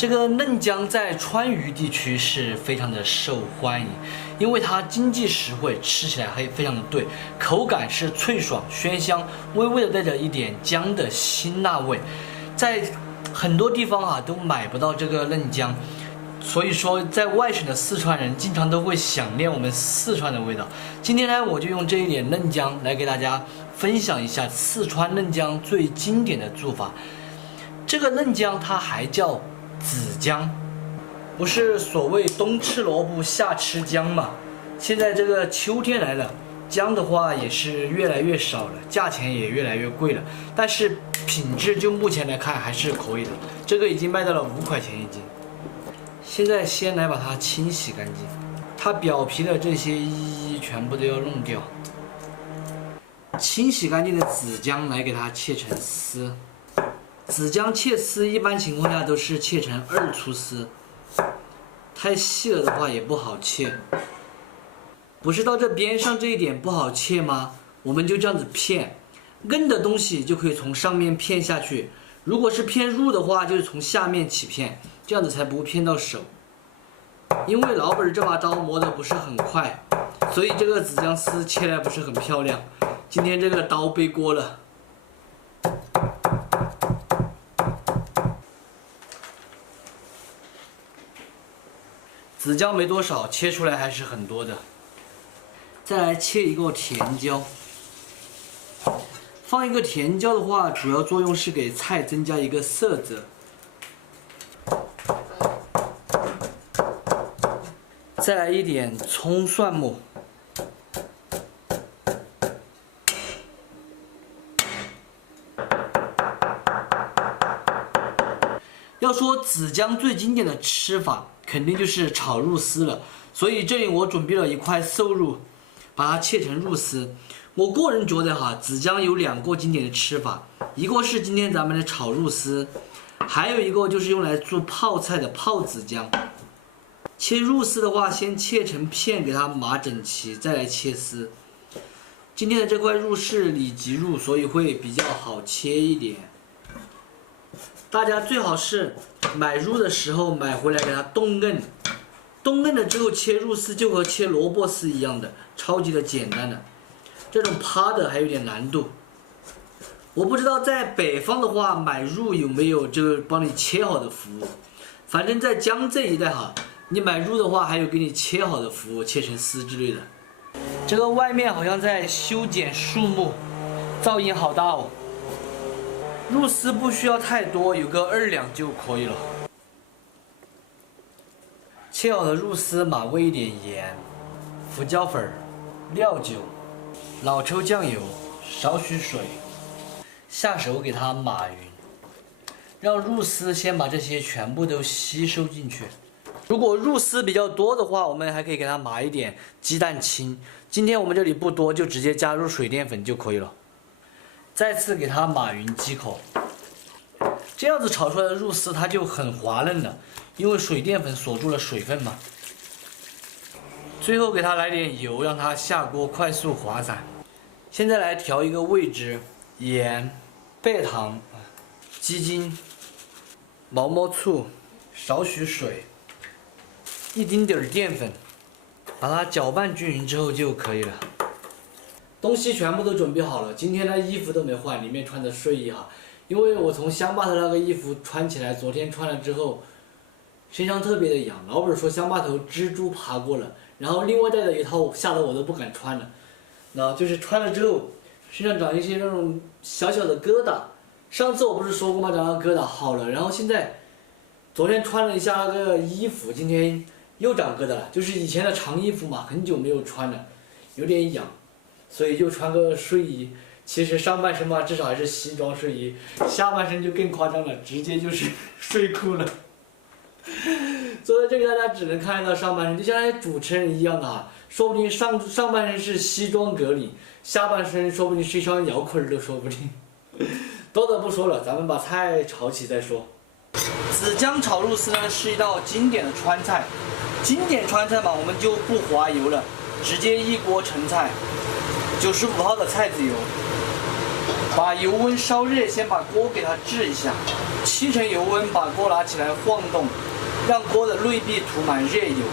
这个嫩姜在川渝地区是非常的受欢迎，因为它经济实惠，吃起来还非常的对，口感是脆爽鲜香，微微的带着一点姜的辛辣味，在很多地方都买不到这个嫩姜，所以说在外省的四川人经常都会想念我们四川的味道。今天呢，我就用这一点嫩姜来给大家分享一下四川嫩姜最经典的做法。这个嫩姜它还叫子姜，不是所谓冬吃萝卜夏吃姜嘛？现在这个秋天来了，姜的话也是越来越少了，价钱也越来越贵了，但是品质就目前来看还是可以的。这个已经卖到了5块钱一斤。现在先来把它清洗干净，它表皮的这些全部都要弄掉。清洗干净的子姜来给它切成丝。子姜切丝一般情况下都是切成2粗丝，太细了的话也不好切。不是到这边上这一点不好切吗？我们就这样子片，硬的东西就可以从上面片下去，如果是片入的话，就是从下面起片，这样子才不会片到手。因为老本这把刀磨得不是很快，所以这个子姜丝切来不是很漂亮。今天这个刀背锅了。子姜没多少，切出来还是很多的。再来切一个甜椒，放一个甜椒的话，主要作用是给菜增加一个色泽。再来一点葱蒜末，要说子姜最经典的吃法，肯定就是炒肉丝了。所以这里我准备了一块瘦肉，把它切成肉丝。我个人觉得子姜有2个经典的吃法，一个是今天咱们的炒肉丝，还有一个就是用来做泡菜的泡子姜。切肉丝的话，先切成片，给它码整齐，再来切丝。今天的这块肉是里脊肉，所以会比较好切一点。大家最好是买肉的时候买回来给它冻硬，冻硬了之后切肉丝就和切萝卜丝一样的，超级的简单的。这种趴的还有点难度。我不知道在北方的话买肉有没有这个帮你切好的服务，反正在江浙一带你买肉的话还有给你切好的服务，切成丝之类的。这个外面好像在修剪树木，噪音好大哦。肉丝不需要太多，有个2两就可以了。切好的肉丝码味一点盐、胡椒粉、料酒、老抽酱油，少许水，下手给它码匀，让肉丝先把这些全部都吸收进去。如果肉丝比较多的话，我们还可以给它码一点鸡蛋清。今天我们这里不多，就直接加入水淀粉就可以了。再次给它码匀几口，这样子炒出来的肉丝它就很滑嫩了，因为水淀粉锁住了水分嘛。最后给它来点油，让它下锅快速滑散。现在来调一个味汁：盐、白糖、鸡精、毛毛醋、少许水，一丁点儿淀粉，把它搅拌均匀之后就可以了。东西全部都准备好了，今天的衣服都没换，里面穿的睡衣因为我从乡坝头那个衣服穿起来，昨天穿了之后，身上特别的痒。老板说乡坝头蜘蛛爬过了，然后另外带了一套，吓得我都不敢穿了。那就是穿了之后，身上长一些那种小小的疙瘩。上次我不是说过吗？长了疙瘩好了，然后现在，昨天穿了一下那个衣服，今天又长疙瘩了，就是以前的长衣服嘛，很久没有穿了，有点痒。所以就穿个睡衣，其实上半身嘛，至少还是西装睡衣，下半身就更夸张了，直接就是睡裤了。坐在这里，大家只能看到上半身，就像主持人一样的说不定上半身是西装革履，下半身说不定是一双摇裤都说不定。多的不说了，咱们把菜炒起再说。子姜炒肉丝呢是一道经典的川菜，经典川菜嘛，我们就不滑油了，直接一锅成菜。95号的菜籽油，把油温烧热，先把锅给它制一下，7成油温，把锅拿起来晃动，让锅的内壁涂满热油。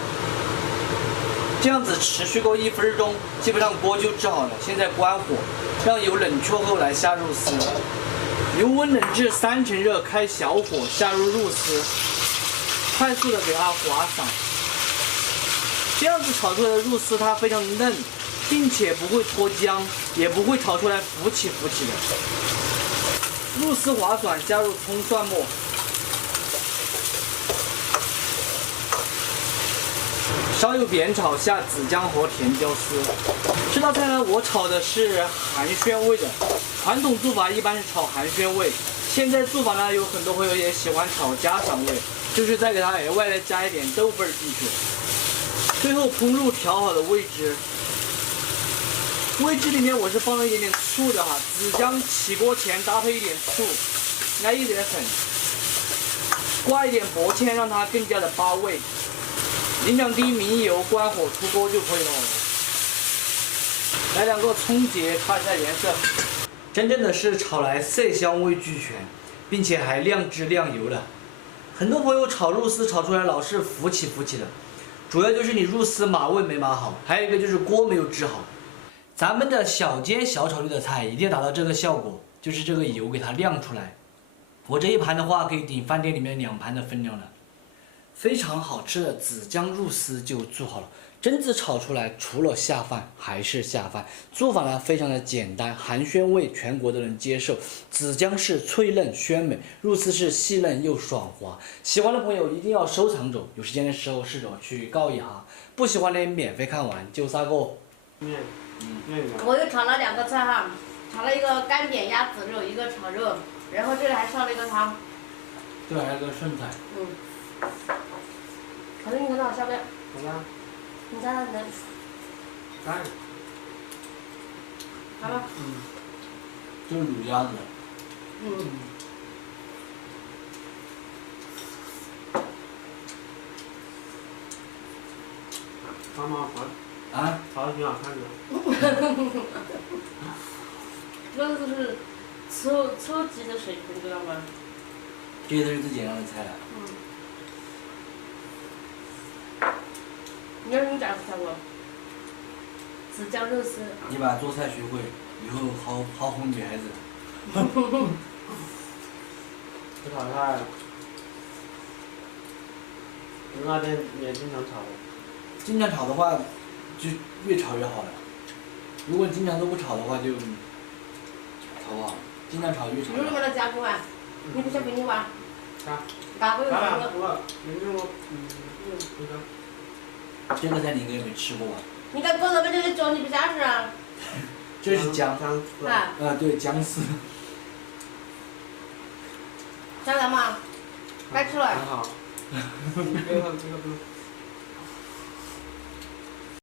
这样子持续够1分钟，基本上锅就制好了。现在关火，让油冷却后来下肉丝。油温冷至3成热，开小火下入肉丝，快速的给它滑散。这样子炒出来的肉丝它非常嫩，并且不会脱浆，也不会炒出来浮起的。肉丝滑爽，加入葱蒜末。稍有煸炒，下子姜和甜椒丝。这道菜呢，我炒的是寒暄味的。传统做法一般是炒寒暄味，现在做法呢，有很多朋友也喜欢炒家常味，就是再给它额外的加一点豆瓣进去。最后烹入调好的味汁，味汁里面我是放了一点点醋的哈，子姜起锅前搭配一点醋，来一点粉，刮一点薄芡，让它更加的扒味。淋2滴明油，关火出锅就可以了。来2个葱节，看一下颜色。真正的是炒来色香味俱全，并且还亮汁亮油了。很多朋友炒肉丝炒出来老是浮起的，主要就是你肉丝码味没码好，还有一个就是锅没有制好。咱们的小煎小炒类的菜一定要达到这个效果，就是这个油给它亮出来。我这一盘的话可以顶饭店里面2盘的分量了。非常好吃的子姜肉丝就做好了，真子炒出来除了下饭还是下饭。做法呢非常的简单，寒暄味全国都能接受。子姜是脆嫩鲜美，肉丝是细嫩又爽滑。喜欢的朋友一定要收藏着，有时间的时候试着去告一下。不喜欢的免费看完，就3个。我又炒了2个菜哈，炒了一个干煸鸭子肉，一个炒肉，然后这里还烧了一个汤。这还有个剩菜。可能你看到下边。好了。你看看能。干。好了。就是卤鸭子。妈妈啊？炒的挺好看的。这个是初级的水平，知道吗？这些都是最简单的菜了。你要用啥子菜不？子姜肉丝。你把做菜学会，以后好哄女孩子。这炒菜，我那边也经常炒。经常炒的话，就越炒越好了。如果经常都不炒的话，就炒不好。经常炒越炒越好。你把它加过来，你不想给你玩？加。加过有加2了，个。这个菜你应该没吃过吧？你在锅上面这个椒你不加是啊？这是姜。对，姜丝。加了吗？该吃了。很好。这个不用。